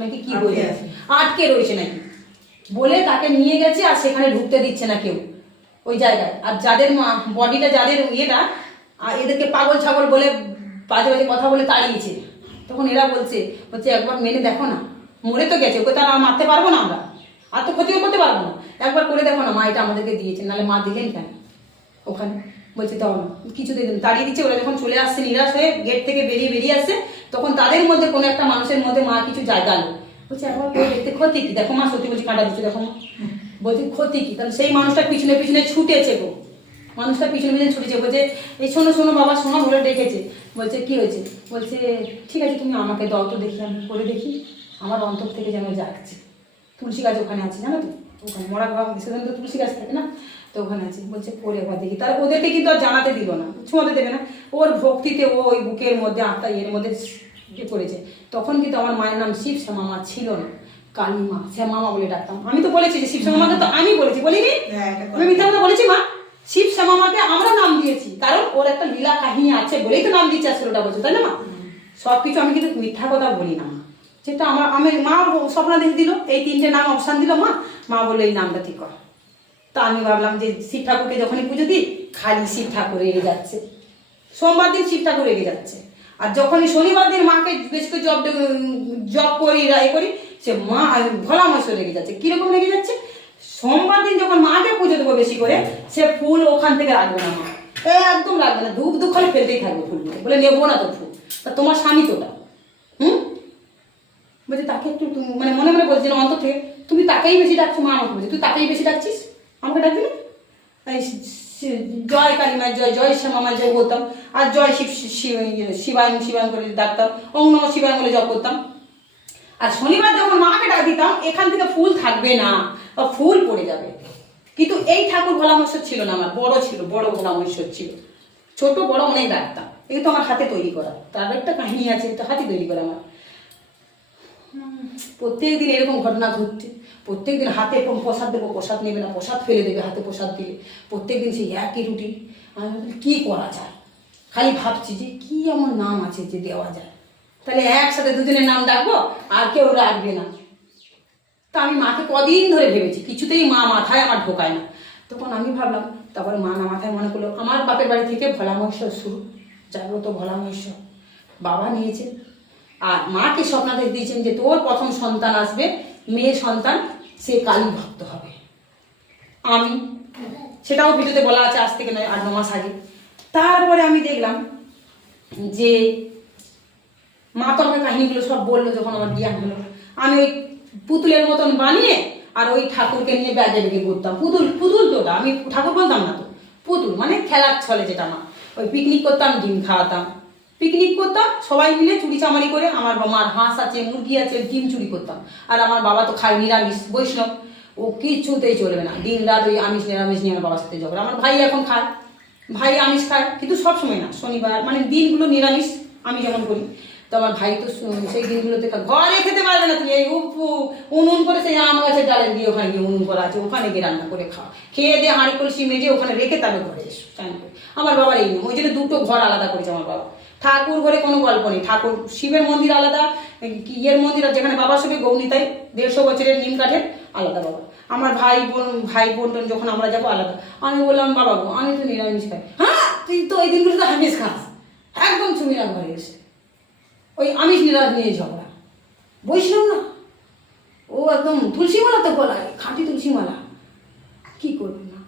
নাকি কি বলে আছে। আটকে রয়েছে নাকি? বলে তাকে নিয়ে গেছে আর সেখানে ঢুকতে দিচ্ছে না কেউ ওই জায়গায়। আর যাদের বডিটা যাদের ইয়েটা আর এদেরকে পাগল ছাগল বলে বাজে বাজে কথা বলে তাড়িয়েছে। তখন এরা বলছে বলছে একবার মেনে দেখো না। মরে তো গেছে ওকে তো আর মারতে পারব না আমরা। আর তো ক্ষতিও করতে পারব না। একবার করে দেখো না মা এটা আমাদেরকে দিয়েছে। নাহলে মা দিলেন কেন? ওখানে বলছে, দাও না কিছুতে দিন তাড়িয়ে দিচ্ছে, ওরা যখন চলে আসছে, নিরাশ হয়ে গেট থেকে বেরিয়ে বেরিয়ে আসছে, তখন তাদের মধ্যে কোনো একটা মানুষের মধ্যে মা কিছু জায়গা আলো বলছে একবার দেখতে ক্ষতি কি? দেখো মা, সত্যি বলছি, কাটা দিচ্ছে, দেখো বলছি, ক্ষতি কি? তাহলে সেই মানুষটা পিছনে পিছনে ছুটেছে গো। মানুষটা পিছনে পিছনে ছুটেছে, বলছে, এই শোনো শোনো বাবা, শোনো বলে ডেকেছে। বলছে, কি হয়েছে? বলছে, ঠিক আছে, তুমি আমাকে দাও তো দেখি, আমি করে দেখি। আমার অন্তর থেকে যেন যাচ্ছে। তুলসী গাছ ওখানে আছে, জানো তো? ওখানে। মরা ঘর সেখানে তো তুলসী গাছ থাকে না? তো ওখানে আছে। বলছে পরে একবার দেখি। তার ওদেরকে কিন্তু আর জানাতে দিল না। ছোঁয়াতে দেবে না। ওর ভক্তিতে ও ওই বুকের মধ্যে আত্মা এর মধ্যে ইয়ে করেছে। তখন কিন্তু আমার মায়ের নাম শিব শ্যামামা ছিল না। কালী মা শ্যামামা বলে ডাকতাম। আমি তো বলেছি যে শিব শ্যামামাকে তো আমি বলেছি। বলিনি? হ্যাঁ, আমি মিথ্যা কথা বলেছি মা? শিব শ্যামামাকে আমরা নাম দিয়েছি। কারণ ওর একটা লীলা কাহিনী আছে বলেই তো নাম দিয়েছি আজকালটা বছর তাই না মা? সব কিছু আমি কিন্তু মিথ্যা কথা বলি না মা। যেটা আমার, আমি মা স্বপ্ন দেখে দিল, এই তিনটে নাম অপশান দিল মা। মা বলল, এই নামটা ঠিক কর। তা আমি ভাবলাম যে শিব ঠাকুরকে যখনই পুজো দিই, খালি শিব ঠাকুর রেগে যাচ্ছে। সোমবার দিন শিব ঠাকুর রেগে যাচ্ছে। আর যখনই শনিবার দিন মাকে বেশ করে জব জব করি রায় করি, সে মা ভোলা মাসও রেগে যাচ্ছে। কীরকম রেগে যাচ্ছে? সোমবার দিন যখন মাকে পুজো দেবো বেশি করে, সে ফুল ওখান থেকে রাখবে না মা। এ একদম রাখবে না, ধূপ দুঃখ ফেলতেই থাকবে ফুলগুলো। বলে, নেব না তো ফুল। তা তোমার স্বামী তোটা হুম? বলছে, তাকে একটু মানে মনে মনে বলছিল অন্তর থেকে তুমি তাকেই বেশি ডাকছো, মা আমাকে বলছে, তুই তাকেই বেশি ডাকছিস? আমাকে ডাকবি না? জয় কালিমায় জয় জয় শ্যামামায় জয় বলতাম আর জয় শিব শি- শিবায়ং শিবায়ং করে ডাকতাম ওম নম শিবায়ং বলে জপ করতাম। আর শনিবার যখন মাকে ডাক দিতাম, এখান থেকে ফুল থাকবে না, বা ফুল পড়ে যাবে। কিন্তু এই ঠাকুর ভোলা মহেশ্বর ছিল না আমার, বড় ছিল, বড় ভোলা মহেশ্বর ছিল। ছোট, বড় অনেক ডাকতাম। এই তো আমার হাতে তৈরি করা, তার একটা কাহিনী আছে, এটা হাতে তৈরি করা আমার। প্রত্যেক দিন এরকম ঘটনা ঘটছে। প্রত্যেক দিন হাতে এরকম প্রসাদ দেবো, প্রসাদ নেবে না, প্রসাদ ফেলে দেবে, হাতে প্রসাদ দিলে। প্রত্যেক দিন সেই একই রুটি। আমি কি করা যায়? খালি ভাবছি যে কি এমন নাম আছে যে দেওয়া যায়। তাহলে একসাথে দুজনের নাম ডাকবো, আর কেউ রাখবে না। তা আমি মাকে কদিন ধরে ভেবেছি, কিছুতেই মা মাথায় আমার ঢোকায় না। তখন আমি ভাবলাম, তারপরে মা না মাথায় মনে করল, আমার বাপের বাড়ি থেকে ভোলা মহেশ্বর শুরু। যাব তো ভোলা মহেশ্বর বাবা নিয়েছে আর মাকে স্বপ্নাদেশ দিয়েছেন যে তোর প্রথম সন্তান আসবে মেয়ে সন্তান সে কালী ভক্ত হবে। আমি। সেটাও ভিডিওতে বলা আছে, আজ থেকে নয়, আট মাস আগে। তারপরে আমি দেখলাম যে মা তো আমাকে কাহিনীগুলো সব বলল যখন আমার জ্ঞান হলো। আমি ওই পুতুলের মতন বানিয়ে আর ওই ঠাকুরকে নিয়ে ব্যাগে বেগে ঘুরতাম। পুতুল পুতুল তো আমি ঠাকুর বলতাম না তো। পুতুল মানে খেলার ছলে যেটা আমার ওই পিকনিক করতাম, ডিম খাওয়াতাম। পিকনিক করতাম, সবাই মিলে চুরি চামারি করে আমার মার হাঁস আছে, মুরগি আছে, ডিম চুরি করতাম। আর আমার বাবা তো খায় নিরামিষ, বৈষ্ণব। ও কিছুতেই চলবে না। দিন রাত ওই আমিষ, নিরামিষ নিয়ে আমার বাবার সাথে আমার ভাই এখন খায়, ভাই আমিষ খায়, কিন্তু সব সময় না। শনিবার মানে দিনগুলো নিরামিষ, আমি যেমন করি। তো আমার ভাই তো সেই দিনগুলোতে ঘরে খেতে পারবে না তুমি। এই উনুন করে সেই আম গাছের ডালে গিয়ে ওখানে গিয়ে উনুন করা আছে। ওখানে গিয়ে রান্না করে খাও খেয়ে দিয়ে হাঁড়ি কলসি মেজে ওখানে রেখে তবে ঘরে এসো। আমার বাবার এই নিয়ম। ওই জন্য দুটো ঘর আলাদা করেছে আমার বাবা। ঠাকুর ঘরে কোনো গল্প নেই। ঠাকুর শিবের মন্দির আলাদা ইয়ের মন্দির আর যেখানে বাবার সঙ্গে গৌনিতাই দেড়শো বছরের নিম কাঠের আলাদা বাবা। আমার ভাই বোন ভাই বোন যখন আমরা যাব আলাদা। আমি বললাম বাবা গো আমি তো নিরামিষ খাই। হ্যাঁ তুই তো ওই দিনগুলো তো আমিষ খাস। একদম চুমিরা ঘরে এসে ওই আমিষ নিরাজ নিয়ে ঝগড়া। বৈষ্ণব না। ও একদম তুলসী মালা তো গলায় খাঁটি তুলসী মালা কি করবে না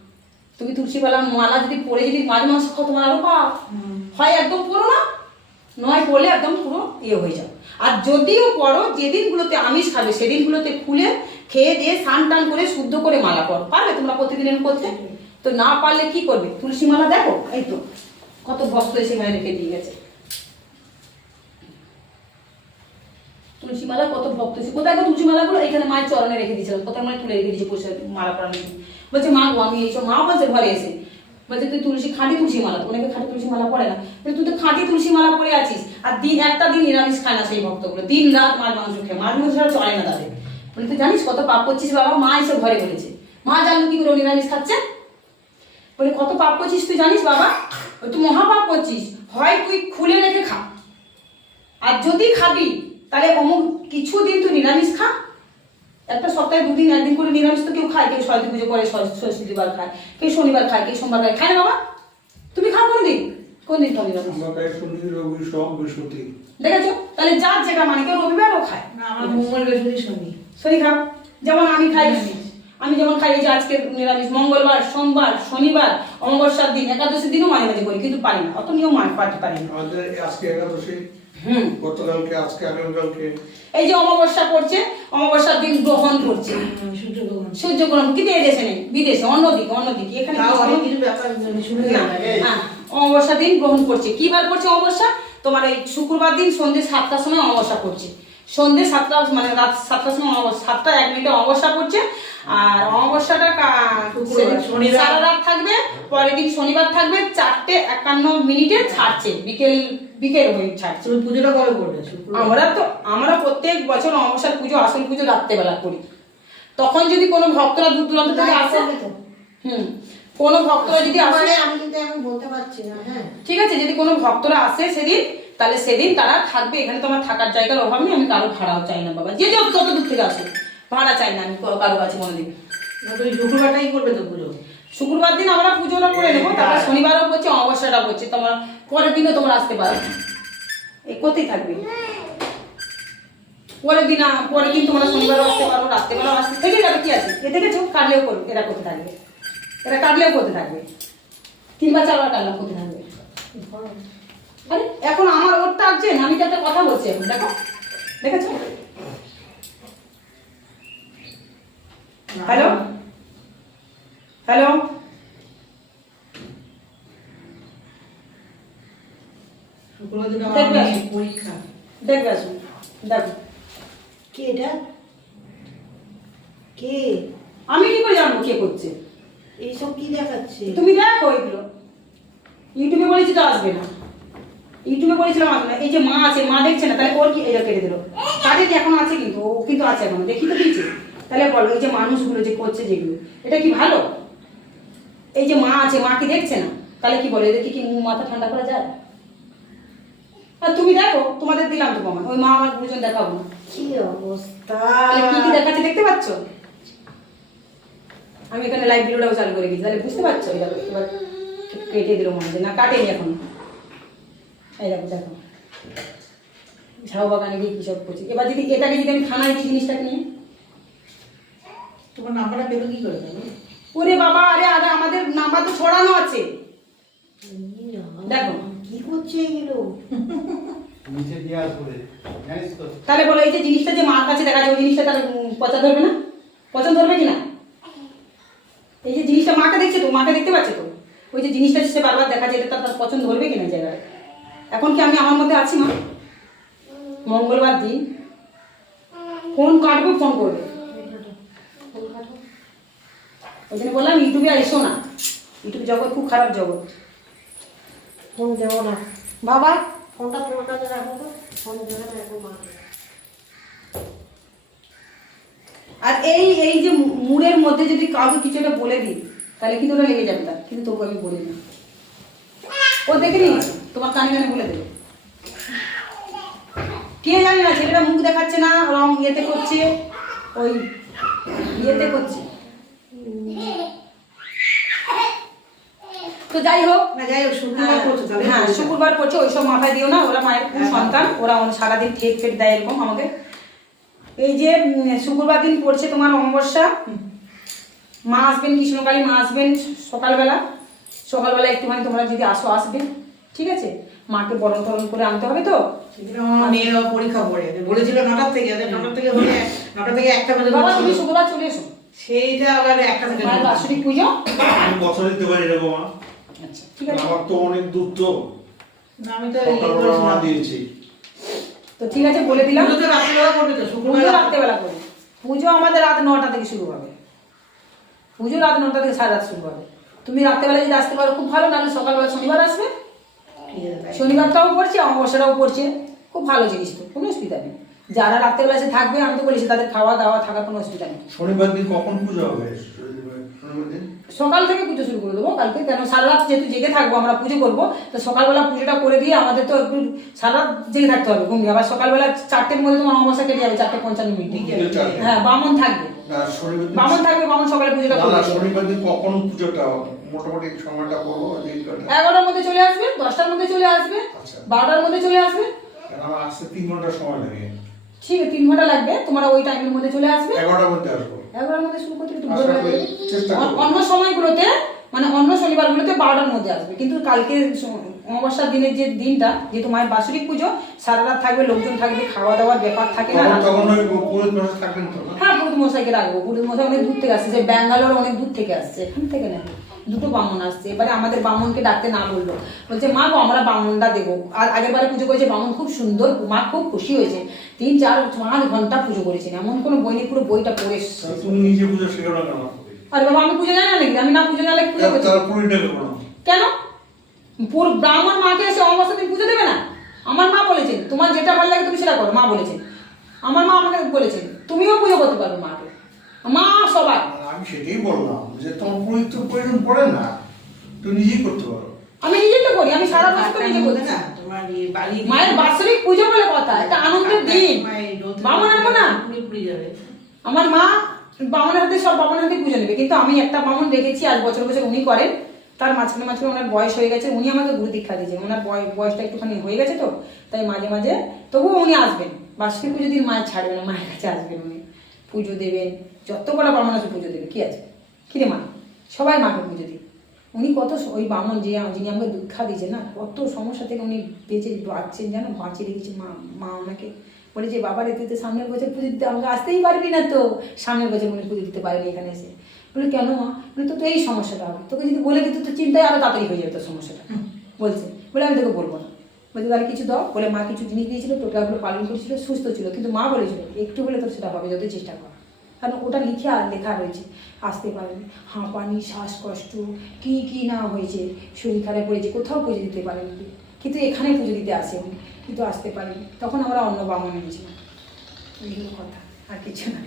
তুমি তুলসী মালা মালা যদি পরে যদি পাঁচ মাস খাও তোমার আরও পাও হয় একদম পড়ো না? নয় পড়লে একদম পুরো ইয়ে হয়ে যাও আর যদিও পড়ো যেদিনগুলোতে আমিষ খাবে সেদিনগুলোতে খুলে খেয়ে দিয়ে স্নান টান করে শুদ্ধ করে মালা পড়ো পারবে তোমরা প্রতিদিন করতে? তো না পারলে কি করবে? তুলসী মালা দেখো? এই তো, কত বস্ত্র সেখানে রেখে দিয়ে গেছে। তুলসী মালা কত ভক্ত ছিল কোথায় তুলসী মালাগুলো? এখানে মায়ের চরণে রেখে দিয়েছিলাম। কোথায় মানে তুলে রেখে দিয়েছি বসে মালা জন্য। বলছে, মা গো, আমি এইসব মা বলছে ঘরে এসে বলছে, তুই তুলসী খাঁটি তুলসী মালা অনেকে খাঁটি তুলসী মালা পড়ে না। তুই তো খাঁটি তুলসী মালা পরে আছিস। আর দিন একটা দিন নিরামিষ খায় না সেই ভক্তগুলো। দিন রাত মাছ মাংস খেয়ে মাছ মাংস ছাড়া চলে না তাদের। বলে, তুই জানিস কত পাপ করছিস বাবা? মা এসে ঘরে বলেছে। মা জানলো কি করে? নিরামিষ খাচ্ছে? বলে, কত পাপ করছিস তুই জানিস বাবা? তুই মহাপাপ করছিস। হয় তুই খুলে রেখে খা। আর যদি খাবি, তাহলে অমুক কিছু দিন তুই নিরামিষ খা। একটা সপ্তাহে দুদিন একদিন করে নিরামিষ তো কেউ খায় কেউ সরস্বতী পুজো করে সর- সরস্বতীবার খায় কেউ শনিবার খায় কেউ সোমবার খায়। খায় না বাবা? তুমি খাও কোন দিন? কোন দিন খাও নিরামিষ? আমরা খাই শনি রবি সোম বৃহস্পতি। দেখেছ? তাহলে যার যেটা মানে কেউ রবিবারও খায়। না আমার মঙ্গল বৃহস্পতি শনি। শনি খাও। যেমন আমি খাই আমি যেমন খাই এই যে আজকে নিরামিষ মঙ্গলবার সোমবার শনিবার অমাবস্যার দিন একাদশীর দিনও মাঝে মাঝে করি কিন্তু পারি না। অত নিয়ম মানে পারতে পারি না। আজকে একাদশী হুম। গতকালকে আজকে আগামীকালকে। এই যে অমাবস্যা পড়ছে অমাবস্যার দিন গ্রহণ করছে। সূর্য গ্রহণ সূর্য গ্রহণ কিন্তু এই দেশে নেই বিদেশে অন্যদিকে অন্যদিকে। এখানে তাও কিছু অনেক নেই। কিছু ব্যাপার শুনে না, হ্যাঁ, অমাবস্যা দিন গ্রহণ করছে। কি বার করছে অমাবস্যা? তোমার এই শুক্রবার দিন সন্ধ্যে সাতটার সময় অমাবস্যা করছে সন্ধ্যে সাতটা মানে রাত সাতটার সময় সাতটা এক মিনিটে অমাবস্যা করছে আর অমাবস্যাটা শনিবার। সারা রাত থাকবে পরের দিন শনিবার থাকবে চারটে একান্ন মিনিটে ছাড়ছে বিকেল বিকেল হয়ে ছাড়ছে। তুমি পুজোটা কবে করবে আমরা তো আমরা প্রত্যেক বছর অমাবস্যার পুজো আসল পুজো রাত্রেবেলা করি। তখন যদি কোনো ভক্তরা দূর দূরান্ত থেকে আসে হুম কোনো ভক্তরা যদি আসে আমি কিন্তু এখন বলতে পারছি না হ্যাঁ। ঠিক আছে যদি কোনো ভক্তরা আসে সেদিন তাহলে সেদিন তারা থাকবে। এখানে তো আমার থাকার জায়গার অভাব নেই আমি কারও ভাড়াও চাই না বাবা। যে যত দূর থেকে আসে ভাড়া চাই না আমি কারও কাছে কোনোদিন। শুক্রবারটাই করবে তো পুজো? শুক্রবার দিন আমরা পুজোটা করে নেব তারপর শনিবারও করছে অমাবস্যাটা করছে তোমার পরের দিনও তোমরা আসতে পারো। এই করতেই থাকবে। পরের দিন পরের দিন তোমরা শনিবারও আসতে পারো রাত্রেবেলাও আসতে থেকে যাবে কি আছে? এ দেখেছ? কাটলেও করবে এরা করতে থাকবে। এরা কাটলেও করতে থাকবে। তিনবার চারবার কাটলাম করতে থাকবে। আরে এখন আমার ওর টাকছেন আমি তো একটা কথা বলছি এখন দেখো। দেখেছ? হ্যালো হ্যালো শুক্রবার দিন আমার দেখবে মেয়ের আসুন। পরীক্ষা। দেখবে আসুন দেখো। কে এটা? কে? আমি কি করে জানব কে করছে? এইসব কি দেখাচ্ছে? তুমি দেখো এগুলো। ইউটিউবে বলেছি তো আসবে না। ইউটিউবে বলেছিলাম আসবে না। এই যে মা আছে মা দেখছে না তাহলে ওর কি এটা কেটে দিল। কি এখন আছে কিন্তু? ও কিন্তু আছে এখন। দেখি তো দিয়েছে তাহলে বলো এই যে মানুষগুলো যে করছে যেগুলো এটা কি ভালো? এই যে মা আছে মা কি দেখছে না? তাহলে কি বলে এদেরকে কি মাথা ঠান্ডা করা যায়? আর তুমি দেখো তোমাদের দিলাম তো প্রমাণ ওই মা আমার গুরুজন দেখাবো। কি অবস্থা? কি কি দেখাচ্ছে দেখতে পাচ্ছ? আমি এখানে লাইভ ভিডিওটাও চালু করে দিয়েছি তাহলে বুঝতে পারছ? এটা এবার কেটে দিল মনে না কাটেনি এখন। এই দেখো দেখো। ঝাউ বাগানে গিয়ে কী সব করছি? এবার যদি এটাকে যদি আমি থানায় দিই জিনিসটাকে নিয়ে? তোমার নাম্বারটা পেল কি করে ওরে বাবা আরে আরে আমাদের নাম্বার তো ছড়ানো আছে। দেখো। কি করছে এগুলো? নিচে দিয়ে আসবে জানিস তো। তাহলে বলো এই যে জিনিসটা যে মার কাছে দেখা যায় ওই জিনিসটা তার উম, পচা ধরবে না? পছন্দ ধরবে কি না? এই যে জিনিসটা মাকে দেখছে তো মাকে দেখতে পাচ্ছে তো? ওই যে জিনিসটা সে বারবার দেখা যায় এটা তার পছন্দ ধরবে কিনা জায়গায়? এখন কি আমি আমার মধ্যে আছি মা? মঙ্গলবার দিন। ফোন কাটবো ফোন করবে। ওই জন্য বললাম ইউটিউবে আর এসো না। ইউটিউব জগৎ খুব খারাপ জগৎ। ফোন দেবো না। বাবা ফোনটা তোমার কাছে রাখো তো। ফোন দেবে না এখন আর এই এই যে মুড়ের মধ্যে যদি কাউকে কিছু একটা বলে দিই তাহলে কিন্তু ওটা লেগে যাবে তার। কিন্তু তবু আমি বলি না। ও দেখে নি? তোমার কানে কানে বলে দেবে। কে জানি না ছেলেটা মুখ দেখাচ্ছে না রং ইয়েতে করছে ওই ইয়েতে করছে। তো যাই হোক না যাই হোক শুক্রবার করছ তাহলে। হ্যাঁ পরীক্ষা। শুক্রবার করছে ওইসব মাথায় দিও না ওরা মায়ের খুব সন্তান ওরা সারাদিন ঠেক ফেক দেয় এরকম আমাকে। এই যে শুক্রবার দিন পড়ছে তোমার অমাবস্যা। মা আসবেন কৃষ্ণকালী মা আসবেন সকালবেলা। সকালবেলা একটুখানি তোমরা যদি আসো আসবে ঠিক আছে? মাকে বরণ টরণ করে আনতে হবে তো? আমার পরীক্ষা পড়ে বলেছিল নটার থেকে নটার থেকে হলে নটা থেকে একটা বাবা তুমি শুক্রবার চলে এসো। সেইটা আবার একটা থেকে মায়ের পুজো। বছর দিতে পারি রে বাবা আচ্ছা ঠিক আছে। আমার তো অনেক দূর তো। না, আমি তো এই সকালবেলা দিয়েছি। তো ঠিক আছে বলে দিলাম। পুজো তো করবে তো? শুক্রবার রাত্রেবেলা করে। পুজো আমাদের রাত নটা থেকে শুরু হবে। পুজো রাত নটা থেকে সাড়ে রাত শুরু হবে। তুমি রাত্রেবেলা যদি আসতে পারো খুব ভালো। নাহলে সকালবেলা শনিবার আসবে। ঠিক আছে, শনিবারটাও পড়ছে অমাবস্যাটাও পড়ছে। খুব ভালো জিনিস তো কোনো অসুবিধা নেই। যারা রাত্রেবেলা এসে থাকবে আমি তো বলেছি তাদের খাওয়া দাওয়া থাকার কোনো অসুবিধা নেই। শনিবার দিন কখন পুজো হবে? সকাল থেকে পুজো শুরু করে দেবো কালকে। কেন সারা রাত যেহেতু জেগে থাকব আমরা পুজো করব তো সকালবেলা পুজোটা করে দিয়ে আমাদের তো একটু সারা রাত জেগে থাকতে হবে ঘুমিয়ে আবার সকালবেলা চারটের মধ্যে তোমার অমাবস্যা কেটে যাবে চারটে পঞ্চান্ন মিনিট। হ্যাঁ বামন থাকবে। বামন থাকবে বামন সকালে পুজোটা করবে শনিবার দিন কখন পুজোটা মোটামুটি সময়টা বলব এগারোটার মধ্যে চলে আসবে দশটার মধ্যে চলে আসবে আচ্ছা। বারোটার মধ্যে চলে আসবে। আমার আসতে তিন ঘণ্টা সময় লাগে। ঠিক আছে তিন ঘণ্টা লাগবে তোমরা ওই টাইমের মধ্যে চলে আসবে। এগারোটার মধ্যে আসব। এগারোটার মধ্যে শুরু করতে একটু ভোর লাগে। অন্য সময়গুলোতে মানে অন্য শনিবারগুলোতে বারোটার মধ্যে আসবে। কিন্তু কালকে অমাবস্যার দিনের যে দিনটা যেহেতু মায়ের বাৎসরিক পুজো সারা রাত থাকবে লোকজন থাকবে খাওয়া দাওয়ার ব্যাপার থাকে না। হ্যাঁ পুরুত মশাইকে রাখব পুরুত মশাই অনেক দূর থেকে আসছে। যে ব্যাঙ্গালোর অনেক দূর থেকে আসছে। এখান থেকে না দুটো বামন আসছে। এবারে আমাদের বামনকে ডাকতে না বলল। বলছে মা গো আমরা বামনটা দেবো। আর আগের বারে পুজো করেছে বামন। খুব সুন্দর মা খুব খুশি হয়েছে। তিন চার পাঁচ ঘণ্টা পুজো করেছেন। এমন কোনো বই নেই পুরো বইটা পড়ে। তুমি নিজে পুজো শেখো না কেন? আরে বাবা আমি পুজো জানি না নাকি? আমি না পুজো জানলে পুজো করছি কেন? পুরো ব্রাহ্মণ মাকে এসে অমাবস্যা দিন পুজো দেবে না? আমার মা বলেছেন তোমার যেটা ভালো লাগে তুমি সেটা করো মা বলেছেন। আমার মা আমাকে বলেছেন তুমিও পুজো করতে পারবে মাকে। মা সবাই আমি সেটাই বললাম যে তোমার পুরোহিত প্রয়োজন পড়ে না তুমি নিজেই করতে পারো। আমি নিজেই তো করি আমি সারা বছর নিজে করছি না তোমার মায়ের বাৎসরিক পুজো বলে কথা একটা আনন্দের দিন। বামন আনব না? আমার মা বামনের হাতে সব বামনের হাতে পুজো নেবে কিন্তু আমি একটা বামন রেখেছি আজ বছর বছর উনি করেন। তার মাঝখানে মাঝখানে ওনার বয়স হয়ে গেছে উনি আমাকে গুরু দীক্ষা দিয়েছেন। ওনার বয়- বয়সটা একটুখানি হয়ে গেছে তো তাই মাঝে মাঝে তবুও উনি আসবেন। বার্ষিক পুজো দিন মায়ের ছাড়বেন মায়ের কাছে আসবেন উনি। পুজো দেবেন যত কটা বামন আছে পুজো দেবে কি আছে? কিরে মা? সবাই মাকে পুজো দিই উনি কত ওই বামন যে, যিনি আমাকে দীক্ষা দিয়েছেন না, কত সমস্যা থেকে উনি বেঁচে বাঁচছেন যেন বাঁচিয়ে রেখেছে মা মা ওনাকে। বলে যে, বাবার তুই তো সামনের বছর পুজো দিতে আমাকে আসতেই পারবি না তো। সামনের বছর উনি পুজো দিতে পারেনি এখানে এসে। বলে, কেন মা? বলে তো এই সমস্যাটা হবে। তোকে যদি বলে দিত তো চিন্তায় আরও তাড়াতাড়ি হয়ে যাবে তোর সমস্যাটা। বলছে। বলে, আমি তোকে বলব না। বলছে, তাহলে কিছু দাও। বলে, মা কিছু জিনিস দিয়েছিল টোটালগুলো পালন করেছিল, সুস্থ ছিল। কিন্তু মা বলেছিল, একটু হলে তোর সেটা হবে যত চেষ্টা কর। কারণ ওটা লিখে আর লেখা রয়েছে। আসতে পারেন। হাঁপানি, শ্বাসকষ্ট, কী কী না হয়েছে? শরীর খারাপ হয়েছে, কোথাও পুজো দিতে পারেনি কিন্তু এখানে পুজো দিতে আসে উনি কিন্তু আসতে পারেনি। তখন আমরা অন্য বামনে গেছিলাম এইগুলো কথা, আর কিছু না।